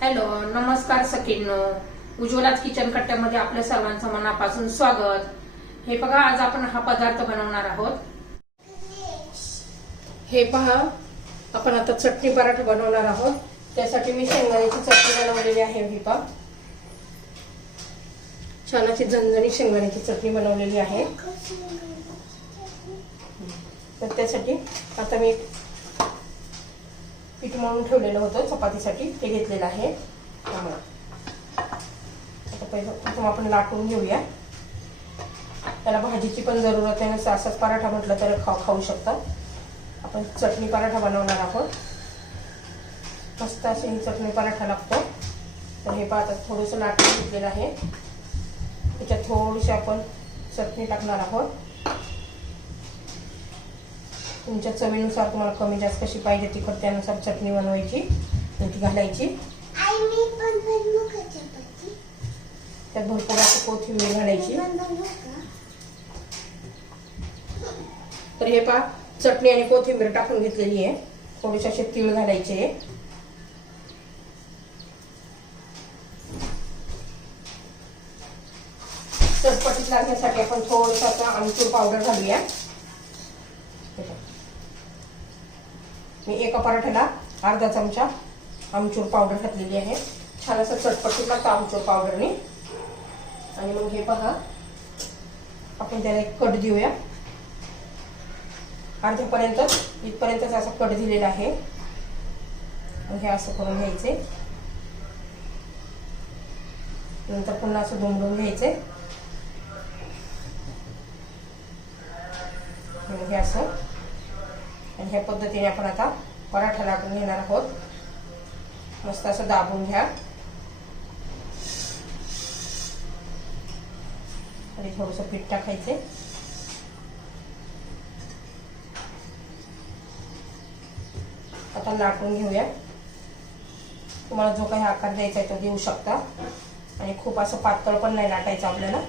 Hello, नमस्कार सखींनो. उज्ज्वलाच kitchen कट्ट्यामध्ये आपल्या सर्वांचं मनापासून स्वागत. हे बघा, आज आपण हा पदार्थ बनवणार आहोत. हे पहा, आपण आता चटणी पराठा बनवणार आहोत. त्यासाठी मी शेंगदाण्याची चटणी बनवलेली आहे. ही पहा, छान अशी झणझणीत शेंगदाण्याची चटणी बनवलेली आहे. तर त्यासाठी आता मी पीठ मळून ठेवलेलं होतं चपातीसाठी, ते घेतलेलं आहे. आता पहिलं आपण लाटून घेऊया. त्याला भाजीची पण जरूरत नाही, नसं असाच पराठा म्हटलं तर खाऊ शकता. आपण चटणी पराठा बनवणार आहोत. मस्त अशी ही चटणी पराठा लागतो. तर हे पहा, आता थोडंसं लाटून घेतलेलं आहे. त्याच्यात थोडीशी आपण चटणी टाकणार आहोत. तुमच्या चवीनुसार, तुम्हाला कमी जास्त कशी पाहिजे तिखट त्यानुसार चटणी बनवायची, ती घालायची. त्यात भरपूर अशी कोथिंबीर घालायची. तर हे पहा, चटणी आणि कोथिंबीर टाकून घेतलेली आहे. थोडेसे असे तीळ घालायचे. चटपटीत लागण्यासाठी आपण थोडंसं आमचूर पावडर घालूया. मी एका पराठ्याला अर्धा चमचा आमचूर पावडर घातलेली आहे. छान असं चटपटीत लागतं आमचूर पावडरने. आणि मग हे पहा, आपण त्याला एक कट देऊया. अर्ध्यापर्यंत इथपर्यंतच असा कट दिलेला आहे. हे असं करून घ्यायचे. नंतर पुन्हा असं दुमडून घ्यायचे. हे असं. आणि ह्या पद्धतीने आपण आता पराठा लाटून घेणार आहोत. मस्त असं दाबून घ्या. आणि थोडंसं पीठ टाकायचे. आता लाटून घेऊया. तुम्हाला जो काही आकार द्यायचा आहे तो देऊ शकता. आणि खूप असं पातळ पण नाही लाटायचं आपल्याला.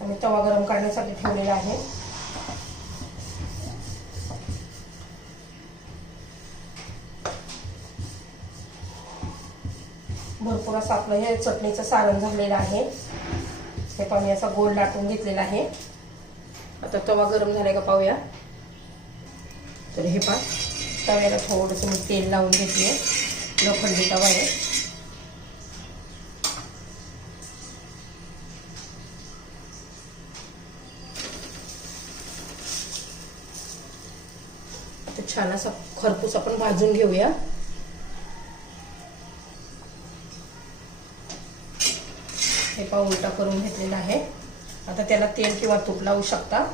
मी तवा गरम करण्यासाठी ठेवलेला आहे. भरपूर असं आपलं हे चटणीचं सारण झालेलं आहे. हे पण मी असा गोल लाटून घेतलेला आहे. आता तवा गरम झालाय का पाहूया. तर हे पहा, तव्याला थोडंसं मी तेल लावून घेतले. लोखंडी तवा आहे. छान असा खरपूस आपण भाजून घेऊया. हे पहा, उलटा करून घेतलेला आहे. आता त्याला तेल किंवा तूप लावू शकता.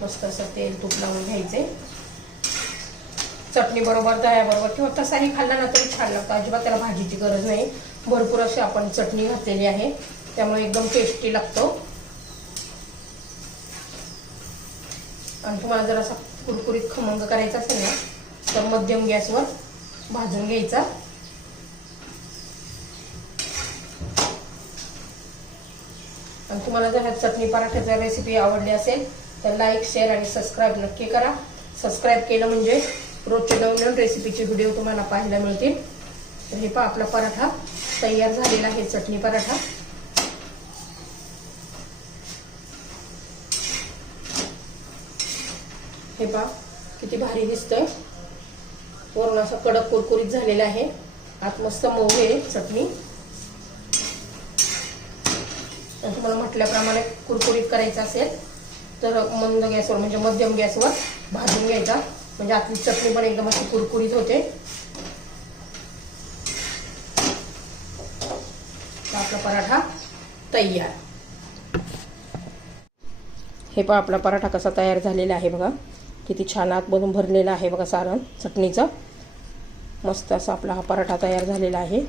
मस्त असं तेल तूप लावून घ्यायचे. चटणी बरोबर, दह्याबरोबर किंवा तसाही खाल्ला ना तरी छान लागतं. अजिबात त्याला भाजीची गरज नाही. भरपूर अशी आपण चटणी घातलेली आहे, त्यामुळे एकदम टेस्टी लागतो. आणि तुम्हाला जर असा कुरकुरीत खमंग करायचा असेल ना, तर मध्यम गॅसवर भाजून घ्यायचा. आणि तुम्हाला जर ह्या चटणी पराठ्याची रेसिपी आवडली असेल तर लाईक, शेअर आणि सबस्क्राईब नक्की करा. सबस्क्राईब केलं म्हणजे रोजचे नवीन रेसिपीचे व्हिडिओ तुम्हाला पाहायला मिळतील. तर हे पहा, आपला पराठा तयार झालेला आहे, चटणी पराठा. हे पहा, किती भारी दिसतंय. वरून असं कडक कुरकुरीत झालेलं आहे. आत मस्त मऊ आहे चटणी. तुम्हाला म्हटल्याप्रमाणे कुरकुरीत करायचं असेल तर मंद गॅसवर, म्हणजे मध्यम गॅसवर भाजून घ्यायचा, म्हणजे आतली चटणी पण एकदम अशी कुरकुरीत होते. आपला पराठा तयार. हे पहा, आपला पराठा कसा तयार झालेला आहे बघा. किती छान आतमधून भरलेला आहे बघा सारण चटणीचं. मस्त असा आपला हा पराठा तयार झालेला आहे.